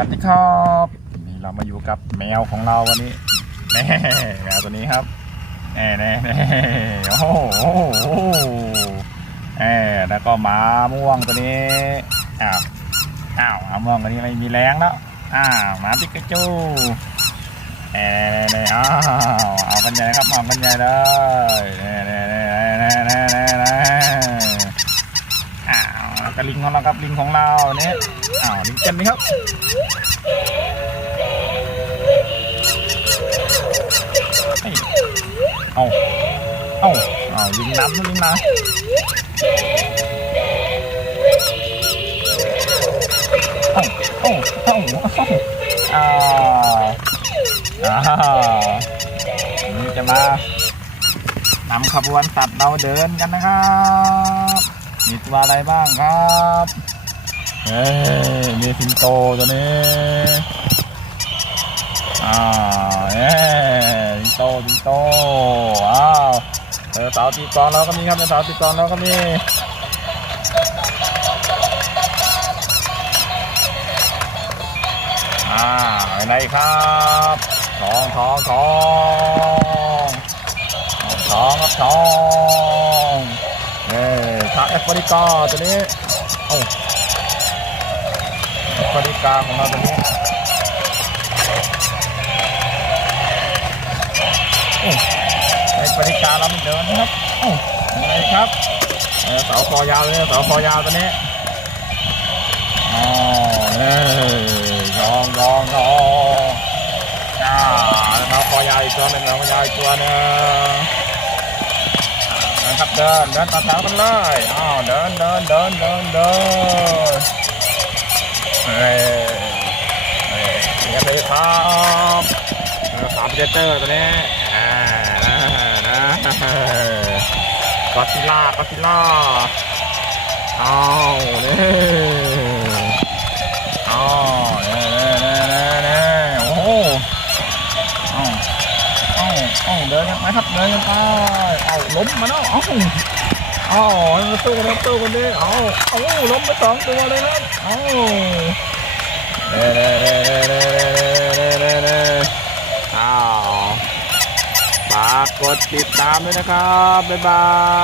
วัสดีครับนี่เรามาอยู่กับแมวของเราวันนี้แน่แมวตัวนี้ครับแน่แน่แน่โอ้โหโอ้โหแน่แล้วก็หมาม่วงตัวนี้อ้าวอ้าวหมาม่วงตัวนี้ไม่มีแรงแล้วอ้าวหมาปิกาจูแน่แน่แน่อ้าวเอากันใหญ่ครับเอากันใหญ่เลยแน่แน่แน่แน่แน่แน่แน่อ้าวกระลิงของเราครับลิงของเราเนี่ยาวลิงเต็มไหมครับเอาเอาเอาลิงน้ำลิงน้ำเอาเอาเอาเอาอ้าอ้าวนี่จะมานำขบวนสัตว์เราเดินกันนะครับ มีตัวอะไรบ้างครับ เฮ้ยมีสิงโตตัวนี้อ่าเอ้สิงโตสิงโตอ้าวเออเสาตีกลองเราก็มีครับเออสาตีกลองเราก็มีอ่าไหนครับทองทองทองทองครับทองเอ้ชาเอฟริกาตัวนี้โอ้ เอฟริกาของเราตัวนี้ในปริกาเราไม่เดินนะครับโอ้ยังไงครับเสาคอยาวเลยเสาคอยาวตัวนี้อ๋อเอ้ยยองยองยองอ่าเสาคอยาวอีกตัวหนึ่งเสาคอยาวอีกตัวหนึ่งนะครับเดินเดินต่อแถวกันเลยอ้าวเดินเดินเดินเดินเดิน กันเลยครับสามเจเตอร์ตัวนี้ก็ซิล่าก็ซิล่าเอาเนี่ยเอาเนี่ยเนี่ยเนี่ยโอ้โหเอาเอาเอาเดินกันไหมครับเดินกันไปเอาล้มมาแล้วเอาเอามาสู้กันสู้กันดิเอาเอาล้มไปสองตัวเลยนะเอา ฝากกดติดตามด้วยนะครับ บ๊ายบาย